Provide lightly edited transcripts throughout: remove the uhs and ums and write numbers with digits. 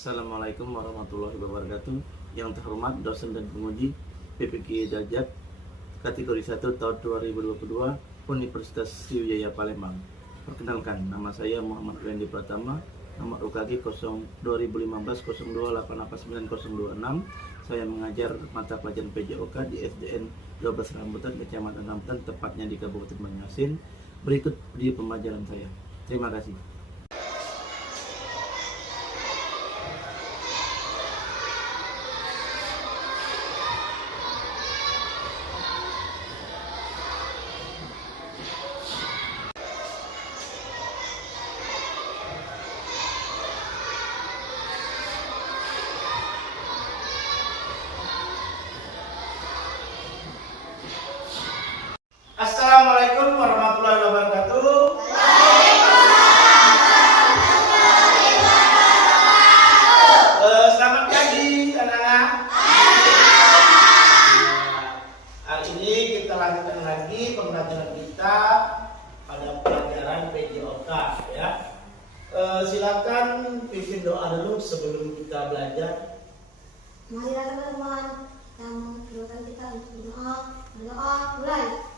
Assalamualaikum warahmatullahi wabarakatuh. Yang terhormat dosen dan penguji PPQ Derajat kategori 1 tahun 2022 Universitas Sriwijaya Palembang. Perkenalkan, nama saya Muhammad Randy Pratama, nomor UKG 2015-02889026. Saya mengajar mata pelajaran PJOK di SDN 12 Rambutan, Kecamatan Rambutan, tepatnya di Kabupaten Banyuasin. Berikut video pembelajaran saya. Terima kasih. Assalamualaikum warahmatullahi wabarakatuh. Selamat pagi anak-anak. Hari ini kita lanjutkan lagi pembelajaran kita pada pelajaran PJOK ya. Silakan pimpin doa dulu sebelum kita belajar. Marilah teman-teman yang mengucapkan kita untuk berdoa. Berdoa mulai.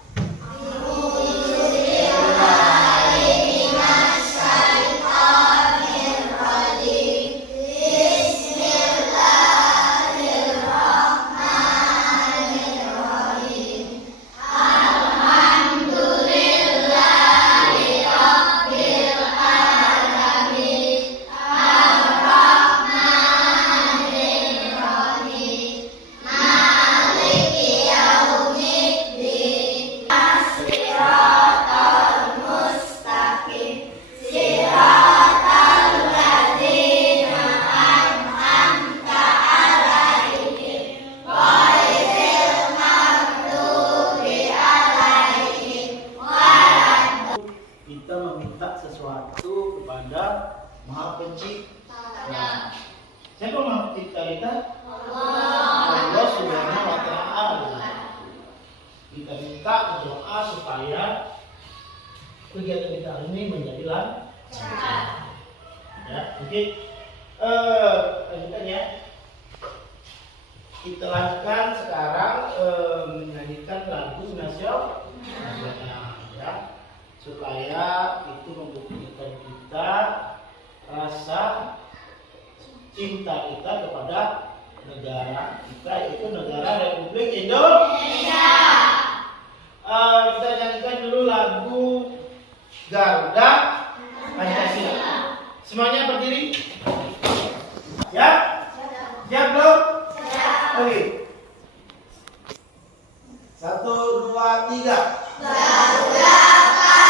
Kita meminta sesuatu kepada Maha Pencipta. Siapa Maha Pencipta kita? Allah Subhanahu wa Ta'ala. Kita minta berdoa supaya kegiatan kita hari ini menjadi lancar. Ya, oke. Lanjutkan ya. Kita lanjutkan sekarang menyanyikan lagu nasional ya, supaya itu membuktikan kita rasa cinta kita kepada negara kita, yaitu negara Republik Indonesia. Kita nyanyikan dulu lagu Garuda Pancasila. Semuanya berdiri. Ya? Siap belum? Oke. 1, 2, 3. Garuda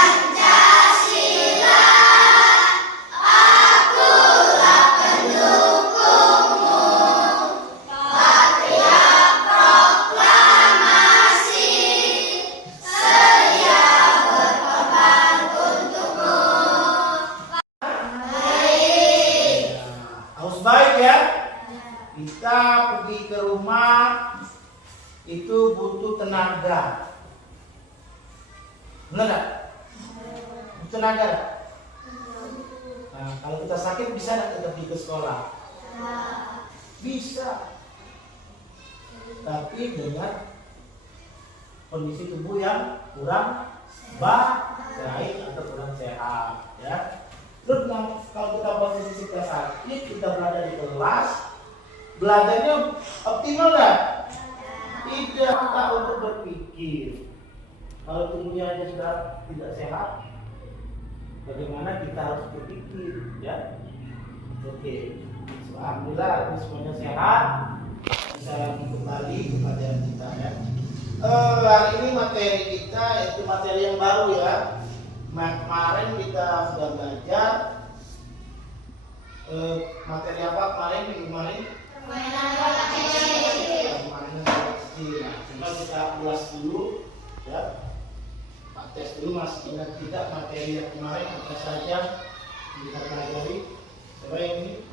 Pancasila, akulah pendukungmu. Patria proklamasi, sedia berkorban untukmu. Baik. Harus baik ya. Kita pergi ke rumah itu butuh tenaga. Benar nggak? Butuh tenaga. Nah, kalau kita sakit bisa nggak tetap pergi ke sekolah? Bisa. Tapi dengan kondisi tubuh yang kurang baik atau kurang sehat, ya. Terus kalau kita posisi kita sakit, kita berada di kelas, belajarnya optimal nggak? Tidak, tak untuk berpikir. Kalau tubuhnya aja sudah tidak sehat, bagaimana kita harus berpikir, ya? Oke, alhamdulillah semuanya sehat. Bisa kembali kepada kita ya. Hari ini materi kita itu materi yang baru ya. Kemarin kita sudah belajar materi apa kemarin? Minggu kemarin? Permainan bola kecil. Coba kita ulas dulu ya. Tes dulu, masih ingat tidak materi yang kemarin apa saja kita pelajari? Coba yang ini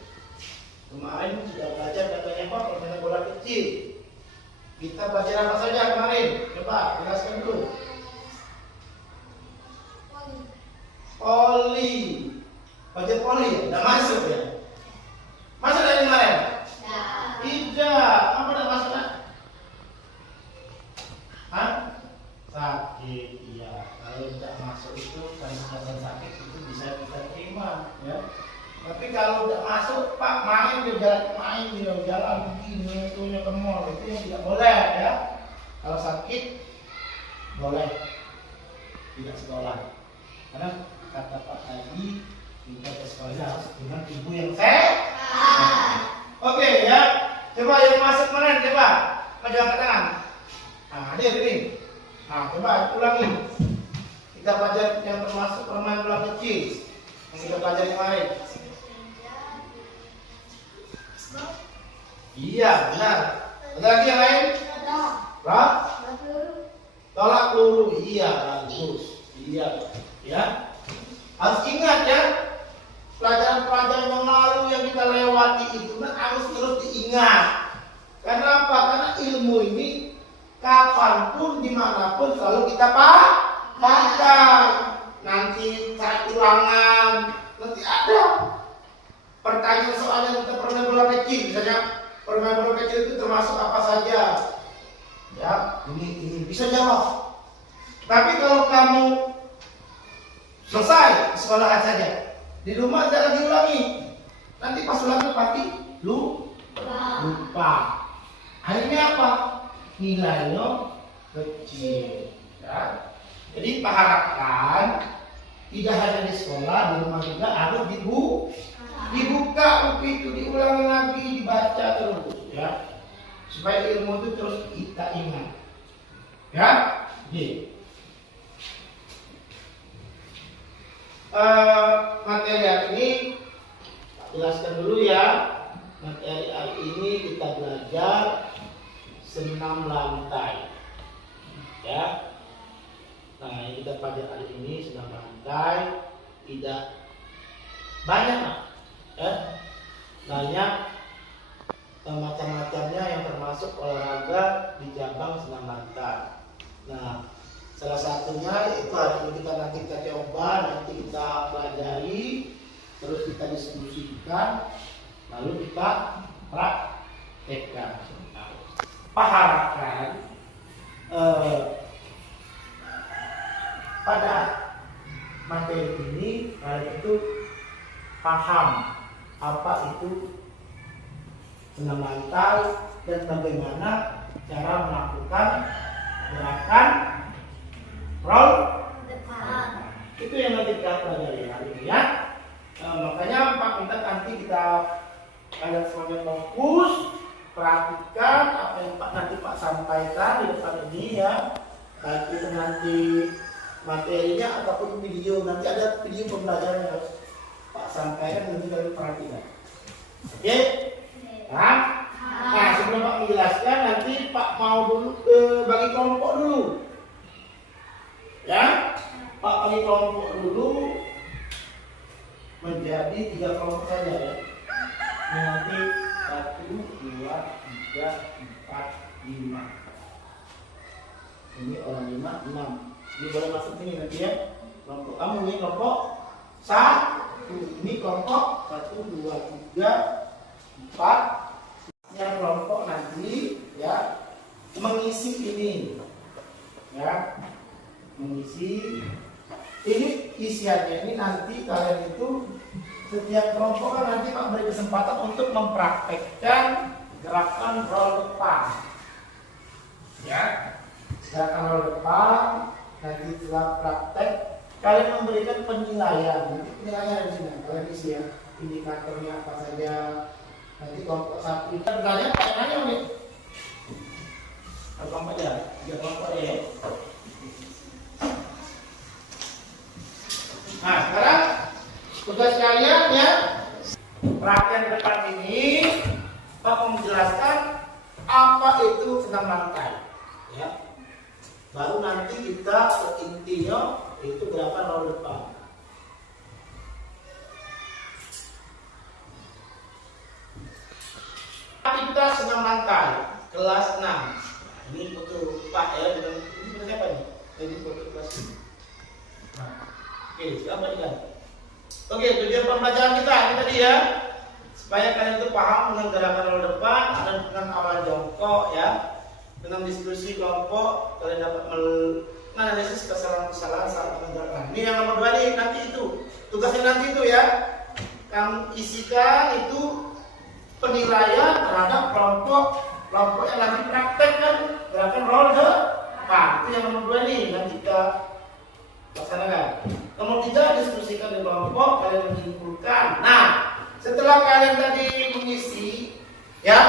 kemarin sudah belajar katanya apa? Permainan bola kecil. Kita belajar apa saja kemarin? Coba jelaskan dulu. Poli. Baca poli ya? Udah masuk ya? Masuk ya? sakit itu bisa kita terima, ya. Tapi kalau udah masuk, Pak, main di jalan begini, itunya ke mall, itu yang tidak boleh, ya. Kalau sakit boleh tidak sekolah, karena kata Pak tadi kita ke sekolah harus dengan ibu yang sehat. Oke, ya. Coba yang masuk mana? Coba maju angkat tangan. Nah, hadir ini. Nah, coba ulangi. Kita pelajari yang termasuk permainan bola kecil yang kita pelajari kemarin. Iya, benar. Ada lagi yang lain? Pak? Tolak peluru. Iya, bagus. Iya, ya. Harus ingat ya, pelajaran-pelajaran yang lalu yang kita lewati itu harus terus diingat. Karena apa? Karena ilmu ini kapanpun, dimanapun selalu kita pakai. Nanti saat ulangan, nanti ada pertanyaan soal yang kita permain bola kecil, misalnya permain bola kecil itu termasuk apa saja, ya ini bisa jawab. Tapi kalau kamu selesai sekolahan saja, di rumah jangan diulangi, nanti pas ulangi pasti lupa. Akhirnya apa? Nilainya kecil, ya. Jadi Pak harapkan tidak hanya di sekolah, di rumah juga harus dibuka buku itu, diulangi lagi, dibaca terus, ya, supaya ilmu itu terus kita ingat, ya. Materi hari ini jelaskan dulu ya. Materi hari ini kita belajar senam lantai, ya. Nah, yang kita pelajari hari ini senam lantai tidak banyak, ya. Banyak macam-macamnya yang termasuk olahraga di cabang senam lantai. Nah, salah satunya itu hari ini nanti kita coba, nanti kita pelajari, terus kita diskusikan, lalu kita praktekkan. Pak harapkan pada materi ini kalian itu paham apa itu senam lantai dan bagaimana cara melakukan gerakan roll depan. Itu yang nanti kita pelajari hari ini, ya. Makanya Pak minta nanti kalian semuanya fokus, perhatikan apa yang nanti Pak sampaikan di depan ini, ya. Baik itu nanti materinya ataupun video, nanti ada video pembelajaran yang harus Pak sampaikan, nanti kalian perhatikan. Oke? Nah, sebelum Pak menjelaskan, nanti Pak mau dulu bagi kelompok dulu, ya. Pak bagi kelompok dulu menjadi 3 kelompok saja, ya. Ini nanti 1, 2, 3, 4, 5. Ini orang 5, 6. Ini boleh masuk sini nanti, ya. Kelompok kamu ini kelompok 1. Ini kelompok 1, 2, 3, 4. Yang kelompok nanti, ya, mengisi ini, ya, mengisi ini isiannya ini nanti kalian itu setiap kelompok kan nanti Pak beri kesempatan untuk mempraktekkan gerakan roll depan, ya, gerakan roll depan. Nanti setelah praktek kalian memberikan penilaian, nanti penilaian di sini kalian isi, ya, indikatornya apa saja. Nanti kelompok 1 kita bertanya, Pak nanya nih, kelompok aja, 3 kelompok ya. Nah, sekarang tugas kalian, ya, perhatian depan ini Pak mau menjelaskan apa itu senam lantai, ya. Baru nanti kita intinya itu gerakan roll depan. Aktivitas senam lantai kelas 6. Ini foto Pak, ya, dengan ini foto siapa nih? Ini foto kelas ini. Nah, oke, siapa ini? Oke, tujuan pembelajaran kita ini tadi, ya, supaya kalian itu paham dengan gerakan roll depan dan dengan awal jongkok, ya. Dengan diskusi kelompok kalian dapat menganalisis kesalahan-kesalahan saat mengerjakan. Ini yang nomor 2 nih, nanti itu tugasnya nanti itu ya, kamu isikan itu penilaian terhadap kelompok yang nanti praktek kan gerakan roll depan. Itu yang nomor 2 nih nanti kita laksanakan. Nomor 3, diskusikan di kelompok, kalian menyimpulkan. Nah, setelah kalian tadi mengisi, ya,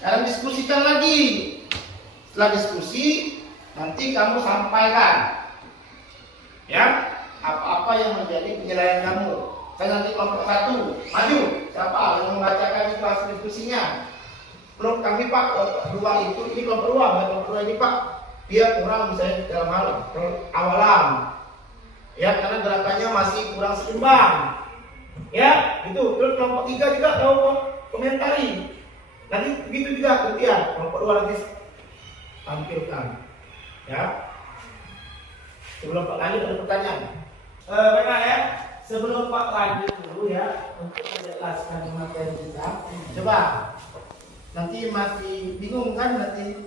kalian diskusikan lagi. Setelah diskusi, nanti kamu sampaikan, ya, apa-apa yang menjadi penilaian kamu. Saya nanti kelompok 1 maju, siapa yang membacakan itu hasil diskusinya? Belum kami Pak, kelompok 2 itu, ini kelompok 2, kelompok 2 ini Pak, dia kurang misalnya dalam hal awalan, ya, karena gerakannya masih kurang seimbang, ya, itu. Terus kelompok 3 juga tahu komentari. Nanti begitu juga kemudian kelompok 2 nanti tampilkan, ya. Sebelum Pak lanjut ada pertanyaan. Baiklah ya. Sebelum Pak lanjut dulu ya untuk menjelaskan materi kita. Coba nanti masih bingung kan, nanti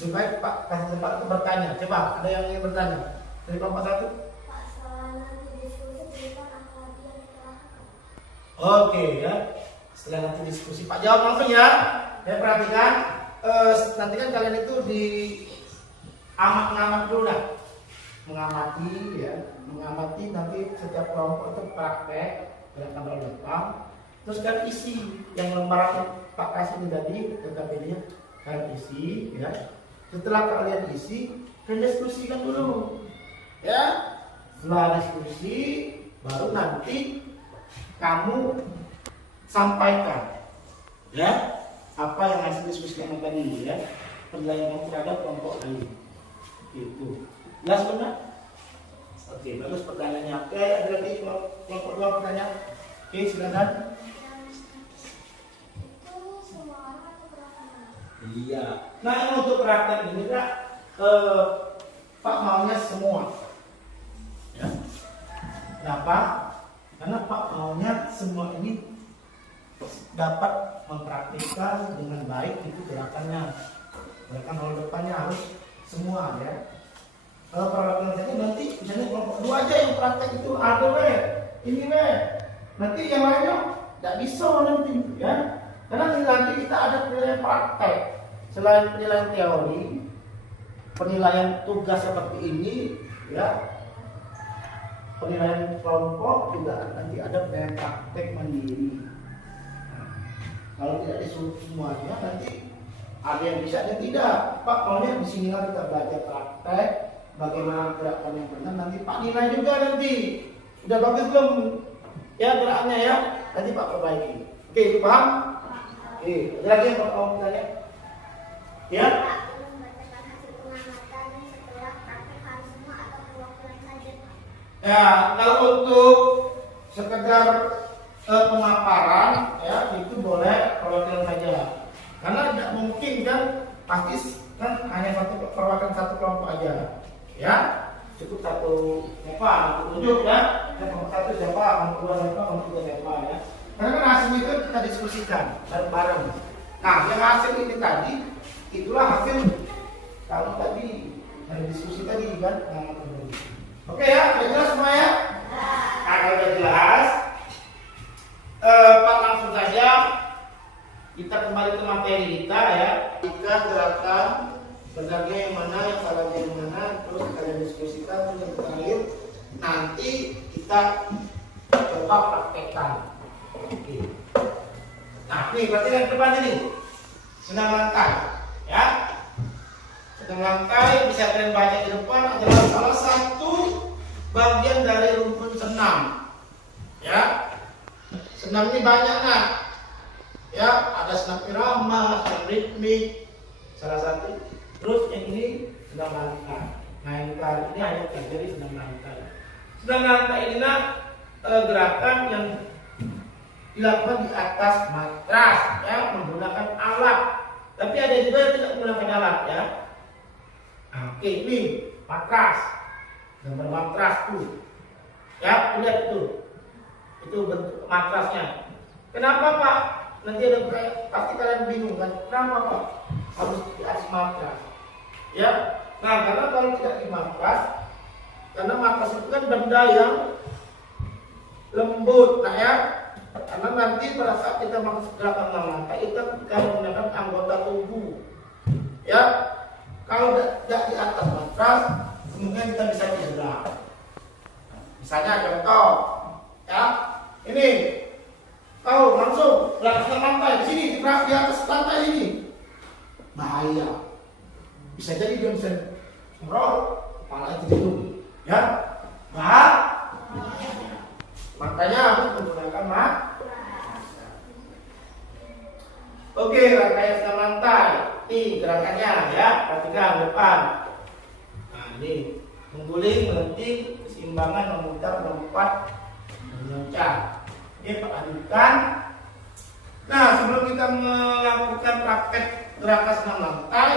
lebih baik Pak kasih tempat untuk bertanya. Coba ada yang ingin bertanya dari kelompok 1? Pak, setelah nanti diskusi berikan apa lagi yang kita lakukan? Oke ya. Setelah nanti diskusi Pak jawab langsung ya. Ya perhatikan. Nanti kan kalian itu di amat dulu dah. Mengamati ya, mengamati nanti setiap kelompok itu praktek gerakan roll depan. Terus kalian isi yang lembaran Pak kasih ini tadi, TKP-nya kalian isi ya. Setelah kalian isi, kalian diskusikan dulu ya. Setelah diskusi, baru nanti kamu sampaikan ya apa yang hasil diskusikan tadi ya, penilaian terhadap kelompok lain itu. Jelas benar? Oke, bagus pertanyaannya. Oke, ada lagi kelompok 2 pertanyaan. Oke, silakan. Itu semua orang atau berapa? Iya. Nah, yang untuk praktek ini Kak, Pak maunya semua. Ya. Kenapa? Karena Pak maunya semua ini dapat mempraktikkan dengan baik itu gerakannya. Gerakan roll depannya harus semua ya. Kalau perwakilan saja nanti misalnya kelompok 2 aja yang praktek itu ada ini nanti yang lainnya tidak bisa nanti ya, karena nanti kita ada penilaian praktek selain penilaian teori, penilaian tugas seperti ini ya, penilaian kelompok juga nanti ada penilaian praktek mandiri. Nah, kalau tidak disuruh semuanya nanti ada yang bisa dan tidak. Pak maunya di sini kita belajar praktek bagaimana gerakan yang benar, nanti Pak nilai juga nanti. Udah bagus belum ya gerakannya ya? Nanti Pak perbaiki. Oke, paham? Oke, ada lagi yang Pak mau tanya? Ya? Pak, belum membacakan hasil pengamatan setelah praktek harus semua atau perwakilan saja? Ya, kalau untuk sekedar pemaparan ya itu boleh perwakilan saja. Karena tidak mungkin kan pasti kan hanya perwakilan satu kelompok aja. Ya, cukup satu tunjuk ya. Kelompok 1 siapa, kelompok 2 siapa, kelompok 3 siapa ya. Karena kan hasil itu kita diskusikan bareng-bareng. Nah, yang hasil ini tadi itulah hasil kalau tadi dari diskusi tadi kan. Oke ya, udah jelas semua ya? Nah, kalau udah jelas, Pak langsung saja kita kembali ke materi kita ya. Kita gerakan benarnya yang mana, yang salahnya yang mana, terus kalian diskusikan, terus yang terakhir nanti kita coba praktekkan. Oke. Nah, nih berarti yang depan ini senang lantai, ya. Senang lantai bisa kalian baca di depan adalah salah satu bagian dari rumpun senam, ya. Senam ini banyak nak, ya. Ada senam irama, senam ritmik, salah satu. Terus yang ini senam lantai. Nah, yang kali ini hanya terjadi senam lantai. Senam lantai ini gerakan yang dilakukan di atas matras ya, menggunakan alat. Tapi ada juga yang tidak menggunakan alat ya. Oke, ini matras. Gambar matras tuh. Ya, lihat tuh. Itu bentuk matrasnya. Kenapa Pak? Nanti ada pasti kalian bingung kan? Kenapa Pak? Harus di atas matras. Ya. Nah, karena kalau tidak di matras, karena matras itu kan benda yang lembut, nah ya. Karena nanti pada saat kita melakukan gerakan langkah kita menggunakan anggota tubuh. Ya, kalau tidak di atas matras, mungkin kita bisa cedera. Misalnya contoh, ya, ini, tahu langsung belakang lantai di sini, keras di atas lantai ini, bahaya. Bisa jadi dia bisa merol, kepala itu ya, makanya harus menggunakan Oke, rangkaian senam lantai. Ini gerakannya ya, perhatikan depan. Nah, ini mengguling, berhenti, keseimbangan, memutar, melompat, meloncat. Ini padukan. Nah, sebelum kita melakukan praktek gerakan senam lantai,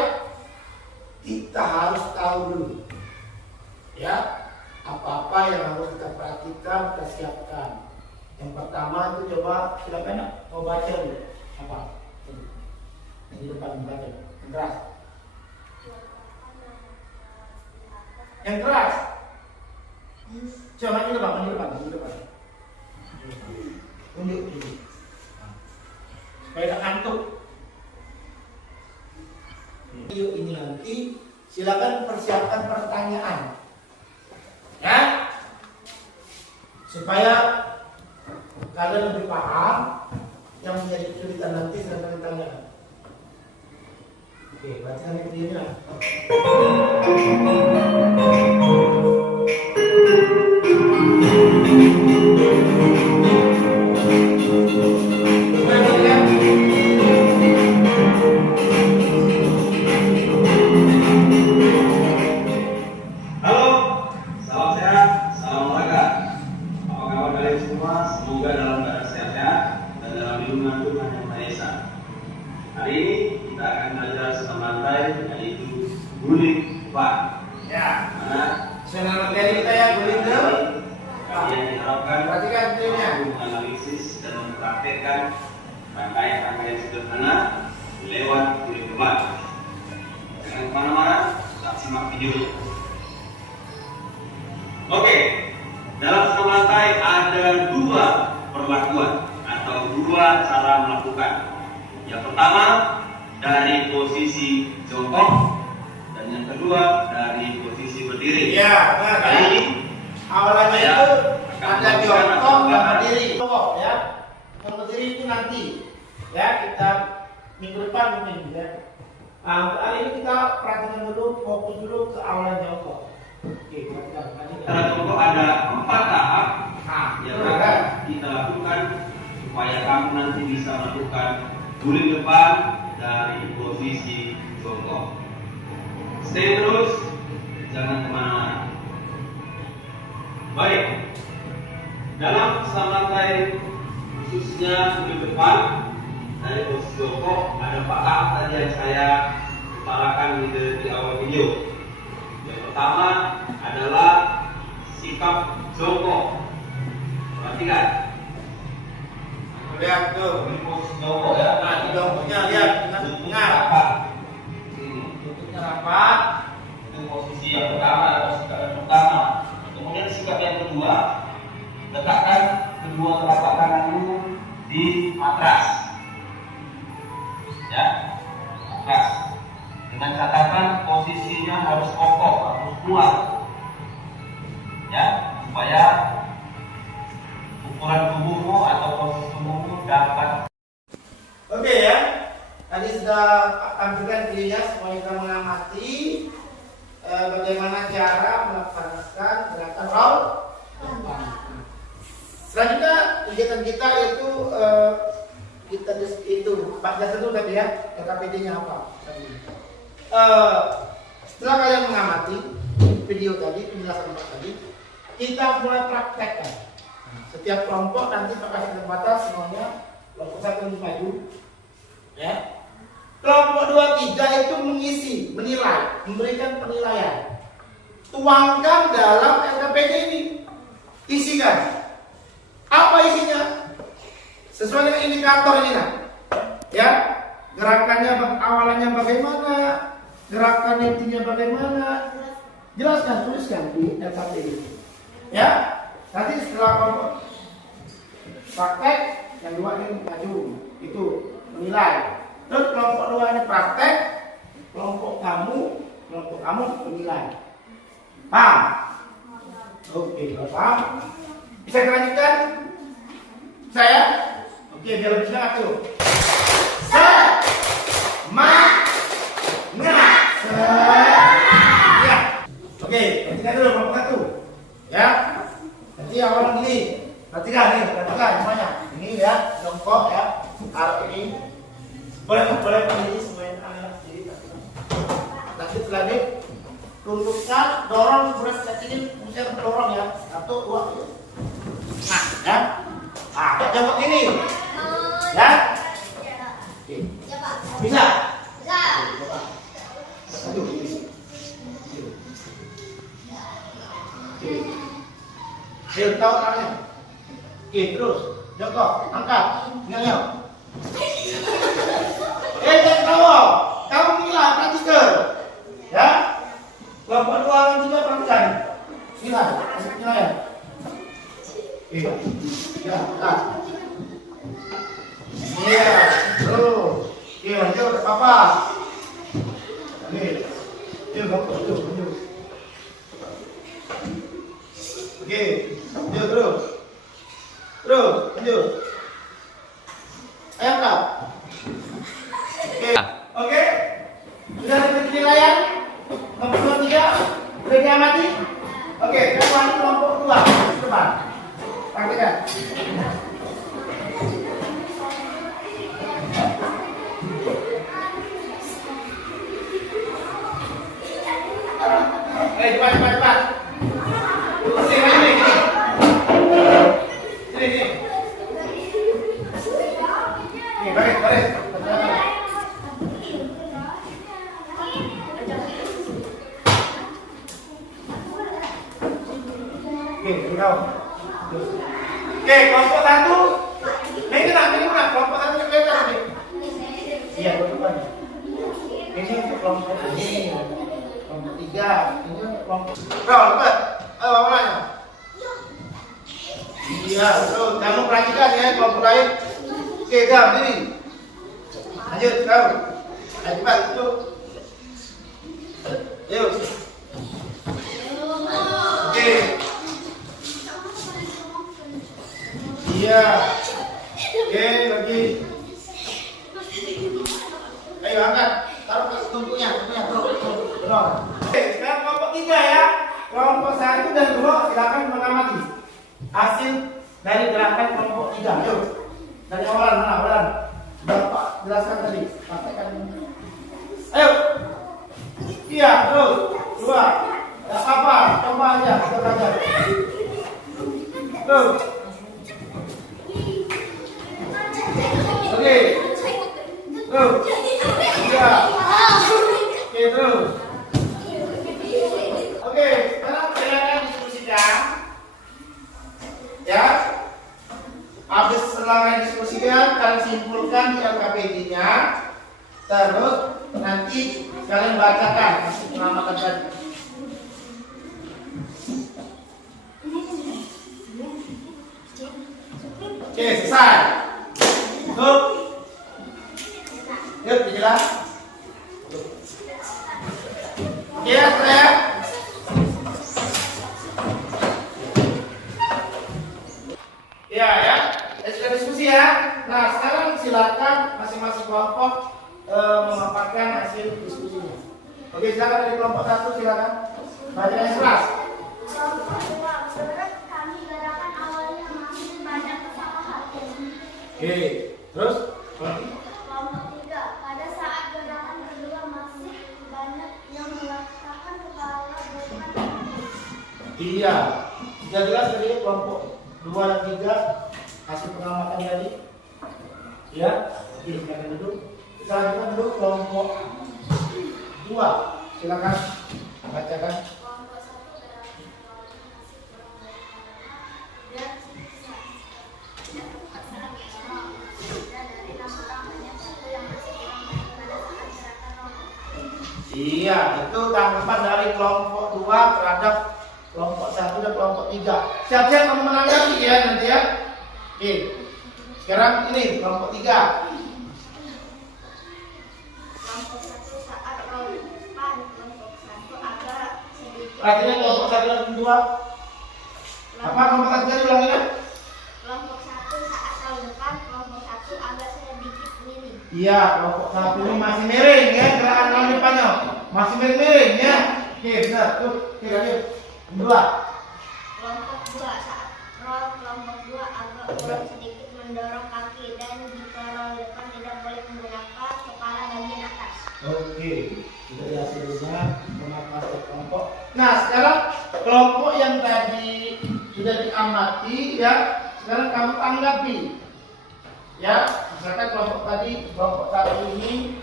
kita harus tahu dulu ya apa-apa yang harus kita perhatikan, kita siapkan. Yang pertama itu coba silakan mau baca dulu apa di depan baca yang keras, yang keras. Coba di depan, tunjuk supaya tidak ngantuk. Video ini nanti silakan persiapkan pertanyaan ya, supaya kalian lebih paham yang menjadi kesulitan nanti silakan ditanyakan. Oke, perhatikan videonya. Hari ini kita akan belajar senam lantai, yaitu guling depan. Ya. Mana Senam materi kita ya, guling depan. kalian diharapkan Perhatikan videonya. menganalisis dan mempraktekkan rangkaian-rangkaian sederhana lewat guling depan. Jangan kemana-mana, tetap simak videonya. Oke, dalam senam lantai ada dua perlakuan atau dua cara melakukan. Yang pertama dari posisi jongkok dan yang kedua dari posisi berdiri. Ya, benar. Kali ini Awalnya saya itu akan ada melakukan jongkok atau dan berdiri. Jongkok ya. Yang berdiri itu nanti ya kita minggu depan mungkin ya. Kali ini kita perhatikan dulu, fokus dulu ke awalan jongkok. Oke, perhatikan. cara jongkok ada 4 tahap yang benar. akan kita lakukan supaya kamu nanti bisa melakukan guling depan dari posisi jongkok. Stay terus, jangan kemana-mana. Baik, dalam senam lantai khususnya guling depan dari posisi jongkok ada 4 tahap tadi yang saya utarakan di awal video. Yang pertama adalah sikap jongkok. Perhatikan. Lihat tuh. Ini posisi jongkok ya. Nah, di jongkoknya lihat Lututnya rapat. Ini. Lututnya rapat. Itu posisi yang pertama atau sikap yang pertama. Kemudian sikap yang kedua, letakkan kedua telapak tanganmu di matras. Ya, matras. Dengan catatan posisinya harus kokoh, harus kuat. Ya, supaya ukuran tubuhmu atau posisi tubuhmu dapat. Oke ya. Tadi sudah tampilkan videonya supaya kita mengamati bagaimana cara melaksanakan gerakan roll. Selanjutnya kegiatan kita itu kita itu Pak Jasa dulu tadi ya, KPD-nya apa tadi. Setelah kalian mengamati video tadi, penjelasan Pak tadi, kita mulai praktekkan. Setiap kelompok nanti pakai kesempatan semuanya kelompok 1 maju, ya. Kelompok 2, 3 itu mengisi, menilai, memberikan penilaian. Tuangkan dalam LKPD ini, isikan. Apa isinya? Sesuai dengan indikator ini nah. Ya, gerakannya awalannya bagaimana, gerakan intinya bagaimana, jelaskan, tuliskan di LKPD. Ya, nanti setelah kelompok praktek, yang dua ini maju. Itu menilai. Terus kelompok dua ini praktek, kelompok kamu menilai. Paham? Oke, kalau paham, bisa dilanjutkan? Saya? Oke, biar lebih semangat tuh. Ya. Oke, perhatikan dulu kelompok satu. Ya. Nanti awal gini. Perhatikan semuanya. Ini ya, jongkok ya. Arah ini. Boleh berdiri semuanya anak sendiri. Lanjut selanjutnya. Tundukkan, dorong, berat kecilin, pusat dorong ya. 1, 2, 3. Nah, ya. Jongkok ini. Ya. Oke. Bisa. Aduh. Oke, tahu tangannya. Oke, terus jongkok, angkat, nyanyok. Jangan tahu. Kamu nilai praktikal. Ya. Kelompok 2 dan 3 perhatikan. Nilai ya. Ya, angkat. Iya, terus. Oke, lanjut apa? Oke, lanjut. Oke, lanjut terus, lanjut. Ayo angkat. Oke, sudah dapat penilaian. Kelompok 3 sudah diamati. Oke, sekarang kelompok 2 depan. Praktikan. Cepat. Sini. Nih, baris. Oke, kelompok 1. Ini kenapa? Kelompok 1 yang kelihatan nih. Iya, depan. Ini untuk kelompok ini. Kelompok 3. Ini untuk kelompok. Cepat. Ayo, awalnya. Iya, betul. Kamu perhatikan ya kelompok lain. Oke, diam diri. Lanjut, kau. Ayo cepat, itu. Yuk. Oke. Iya. Oke, lagi. Ayo angkat. Taruh ke tumpuknya, terus. Oke, sekarang kelompok 3 ya. Kelompok 1 dan 2 silakan mengamati hasil dari gerakan kelompok 3. Yuk. Dari awalan. Bapak jelaskan tadi. Praktekkan. Ayo. Iya, terus. 2. Tidak apa-apa, coba aja, kita belajar. Terus. Oke. Terus. Iya. Oke, terus. Oke, sekarang saya akan diskusikan. Ya. Habis selama diskusikan, kalian simpulkan di LKPD-nya. Terus nanti kalian bacakan hasil pengamatan tadi. Oke, selesai. Tutup. Yuk, dijelas. Oke, ya, saya. Ya. Sudah diskusi ya. Nah, sekarang silakan masing-masing kelompok memaparkan hasil diskusinya. Oke, silakan dari kelompok 1 silakan. Baca yang keras. Kelompok 2, menurut kami gerakan awalnya masih banyak kesalahan. Oke, terus? Kelompok 3, pada saat gerakan kedua masih banyak yang meletakkan kepala bukan. Iya, sudah jelas dari kelompok 2 dan 3 hasil pengamatan tadi. Ya, oke, silakan duduk. Kita lanjutkan dulu kelompok 2. Silakan bacakan. Kelompok 1 gerakan awalnya masih kurang dan dari 6 orang hanya 1 yang masih kurang pada saat gerakan nomor. Iya, itu tanggapan dari kelompok 2 terhadap kelompok 1 dan kelompok 3. Siap-siap kamu menanggapi ya nanti ya. Oke. Sekarang ini kelompok 3. Kelompok 1 saat tahun depan, kelompok 1 agak sedikit. Artinya kelompok 1 dan 2. Apa kelompok 1 tadi ulangi kan? Kelompok 1 saat tahun depan, kelompok 1 agak sedikit miring. Iya, kelompok 1 ini masih miring ya, gerakan tahun depannya. Masih miring ya. Oke, benar. Tuh, oke lanjut. 2. Kelompok 2 saat roll, kelompok 2 agak kurang sedikit mendorong kaki dan jika roll depan tidak boleh menggunakan kepala bagian atas. Oke, kita lihat hasilnya mengapa kelompok. Nah, sekarang kelompok yang tadi sudah diamati ya, sekarang kamu tanggapi. Ya, misalkan kelompok tadi, kelompok 1 ini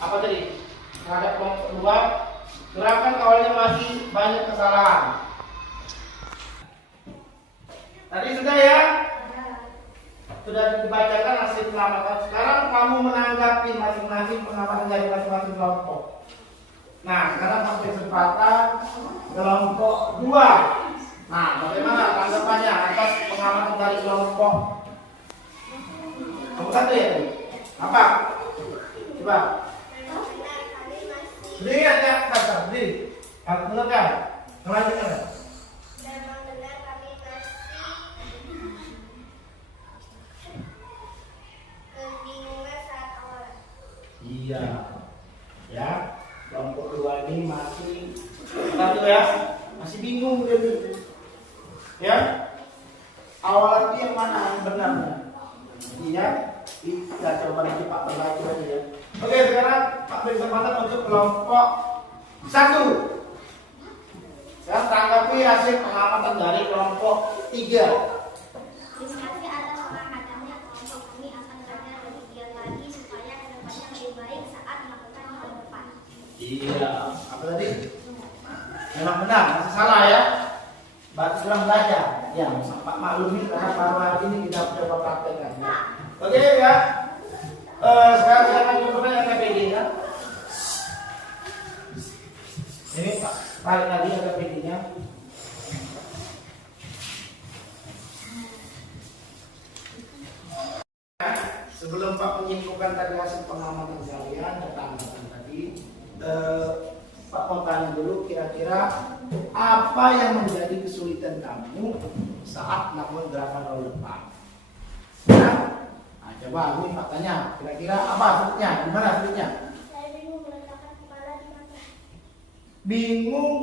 apa tadi? Terhadap kelompok 2, gerakan awalnya masih banyak kesalahan. Tadi sudah ya? Sudah dibacakan hasil pengamatan. Sekarang kamu menanggapi masing-masing pengamatan dari masing-masing kelompok. Nah, sekarang sampai kesempatan kelompok 2. Nah, bagaimana tanggapannya atas pengamatan dari kelompok 1 ya? Apa? Coba. Lihat ya, kata berdiri. Harus dengarkan. Kembali dengar. Memang benar kami masih kebingungan saat awal. Iya. Ya, kelompok 2 ini masih satu ya, masih bingung dia nih. Ya. Awalan yang mana yang benar? Iya. Kita coba nanti Pak perbaiki lagi ya. Oke, sekarang Pak beri kesempatan untuk kelompok 1. Sekarang tanggapi hasil pengamatan dari kelompok 3. Terima kasih atas pengamatannya. Kelompok kami akan belajar lebih giat lagi supaya kedepannya lebih baik saat melakukan tahun depan. Iya. Apa tadi? Memang benar, masih salah ya. Berarti kurang belajar. Ya, Pak maklumi karena baru hari ini kita coba praktekkan. Ya. Oke ya. Sekarang saya akan coba yang KPD ya. Ini Pak, balik lagi ke KPD-nya. Sebelum Pak menyimpulkan tadi hasil pengamatan kalian dan tanggapan tadi, Pak mau tanya dulu kira-kira apa yang menjadi kesulitan kamu saat melakukan gerakan roll depan? Ya? Nah, coba ini Pak tanya, kira-kira apa sulitnya? Gimana sulitnya? Saya bingung meletakkan kepala di matras. Bingung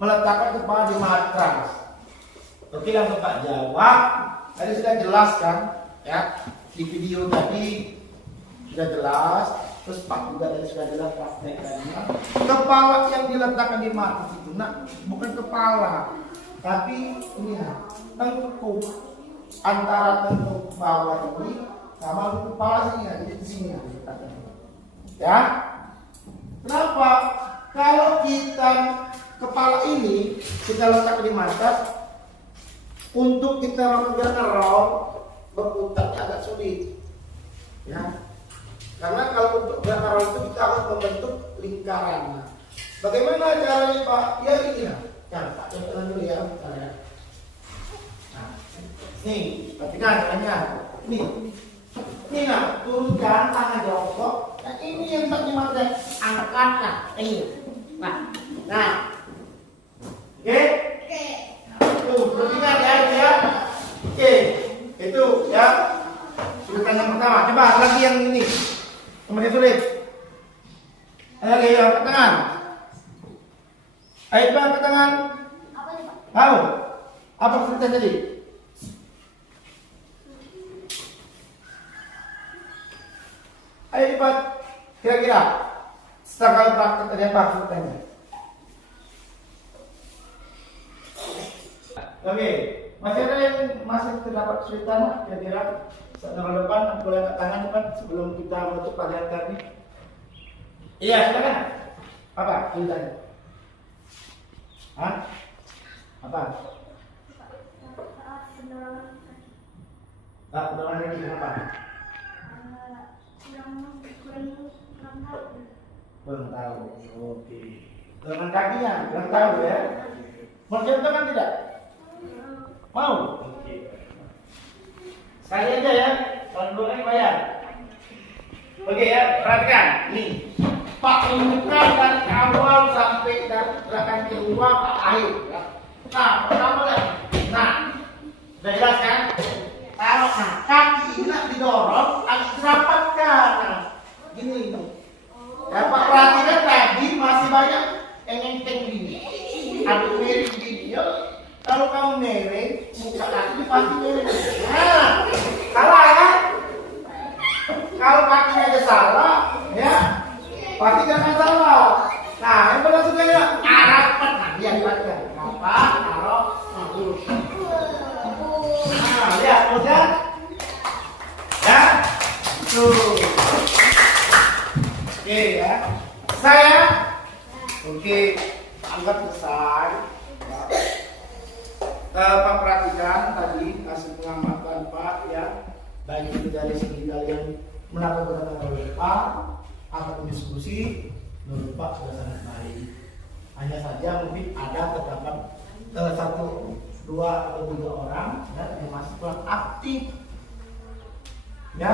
meletakkan kepala di matras. Oke, langsung Pak jawab. Tadi sudah jelas kan? Ya, di video tadi sudah jelas. Terus Pak juga tadi sudah jelas praktekannya. Kepala yang diletakkan di matras itu, nah, bukan kepala, tapi ini ya, tengkuk. Antara tengkuk bawah ini sama kepala sini ya, jadi di sini ya, ya. Kenapa? Kalau kita kepala ini kita letak di matras, untuk kita melakukan roll berputarnya agak sulit, ya. Karena kalau untuk gerakan roll itu kita harus membentuk lingkaran. Nah, bagaimana caranya Pak? Ya ini ya. Nah, Pak contohnya dulu ya. Nah, nih, perhatikan caranya. Nih, ini nah, turunkan tangan jongkok. Nah, ini yang tak dimaksud angkat nah, ini. Nah, oke? Tuh, perhatikan ya. Oke, itu ya. Sudut yang pertama. Coba lagi yang ini. Masih sulit. Lagi yang ke tangan. Ayo Pak ke tangan. Apa nih Pak? Tahu? Apa kesulitan tadi? Ayo cepat. Kira-kira setelah kali praktek tadi apa kesulitannya? Oke, masih ada yang masih terdapat kesulitan kira-kira setelah depan boleh angkat tangan cepat sebelum kita menutup pelajaran kali ini. Iya, silakan. Apa kesulitannya? Hah? Apa? Pendorongan lagi kenapa? Belum tahu. Oke. Dengan kakinya, belum tahu ya. Mau contohkan tidak? Mau? Oke. Sekali aja ya, kalau 2 kali bayar. Oke ya, perhatikan. Nih, Pak tunjukkan dari awal sampai dari gerakan kedua ke akhir. Ya. Nah, pertama ya. Nah, udah jelas kan? Kalau kaki ini didorong, harus dirapatkan. Nah, gini. Ya, Pak perhatikan tadi masih banyak engeng gini. Ada miring gini ya. Kalau kamu miring, muka kaki pasti miring. Nah, salah ya. Kalau kakinya aja salah, ya pasti jangan salah. Nah, yang benar juga ya arapat. Nah, dia dibaca. Apa? Taruh. Nah, lihat kemudian. Ya, tuh. Oke ya. Saya. Oke, anggap selesai. Pak perhatikan tadi hasil pengamatan Pak ya. Baik itu dari segi kalian melakukan Pak atau diskusi, menurut Pak sudah sangat baik. Hanya saja mungkin ada terdapat 1, 2 atau 3 orang ya, yang masih kurang aktif. Ya,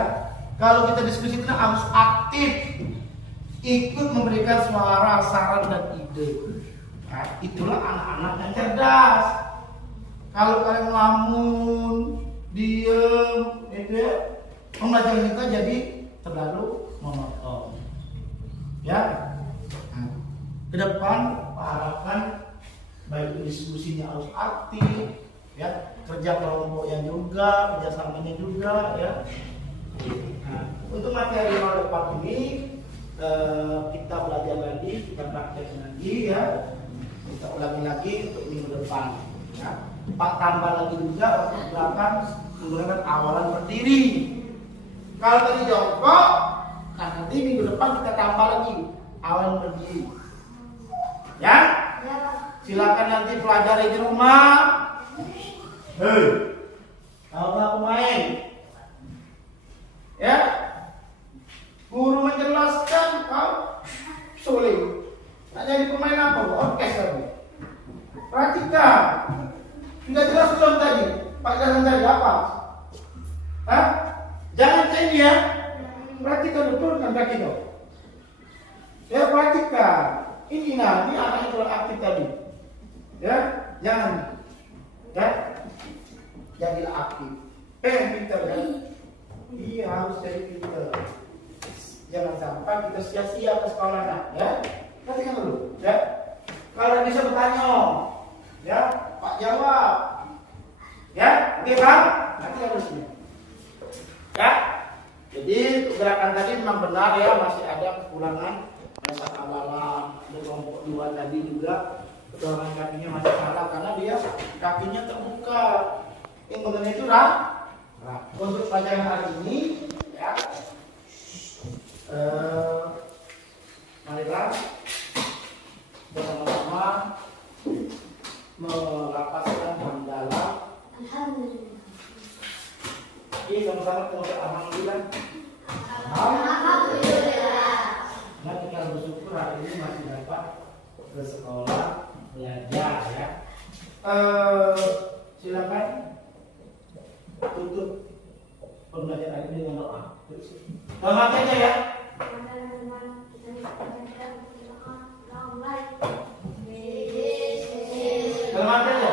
kalau kita diskusi itu harus aktif, ikut memberikan suara, saran dan ide. Nah, itulah anak-anak yang cerdas. Kalau kalian ngelamun, diem, itu ya, pembelajaran kita jadi terlalu monoton. Ya, nah, ke depan Pak harapkan baik diskusinya harus aktif, ya, kerja kelompoknya juga, kerjasamanya juga, ya. Nah, untuk materi minggu depan ini kita belajar lagi, kita praktek lagi, ya, kita ulangi lagi untuk minggu depan. Ya. Pak tambah lagi juga untuk belakang menggunakan awalan berdiri. Kalau tadi jongkok, nah nanti minggu depan kita tambah lagi awalan berdiri. Ya? Silakan nanti pelajari di rumah. Hei, kalau nggak main, ya? Guru menjelaskan kau sulit. Nah, jadi pemain apa? Orkestra. Perhatikan. Enggak jelas belum tadi? Pak jangan tadi apa? Hah? Jangan cengeng ya. Perhatikan betul kan kaki kau. Ya perhatikan. Ini anak yang kurang aktif tadi. Ya, jangan. Ya, jadilah aktif. Pintar ya. Iya harus jadi pintar. Jangan sampai kita sia-sia ke sekolah, ya. Perhatikan dulu, ya. Kalau bisa bertanya, ya, Pak jawab, ya, oke Pak, nanti harusnya, ya. Jadi gerakan tadi memang benar ya, masih ada kekurangan masa awalan di kelompok 2 tadi juga dorongan kakinya masih salah karena dia kakinya terbuka. Yang mengenai itu untuk pelajaran hari ini, ya. Marilah bersama-sama melapaskan mandala. Alhamdulillah. Oke, sama-sama kita alhamdulillah. Alhamdulillah. Nah, kita bersyukur hari ini masih dapat ke sekolah belajar ya. Silakan tutup pembelajaran ini dengan doa. Selamat aja ya. Selamat aja.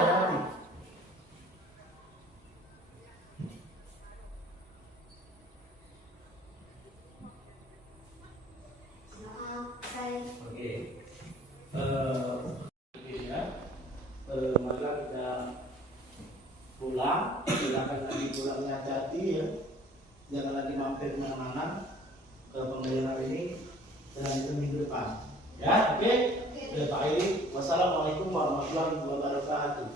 Oke. Marilah kita pulang. Silakan lagi pulangnya hati-hati ya. Jangan lagi mampir kemana-mana ke pembelajaran ini dan itu minggu depan. Ya, oke. Pak Iri, wassalamualaikum warahmatullahi wabarakatuh.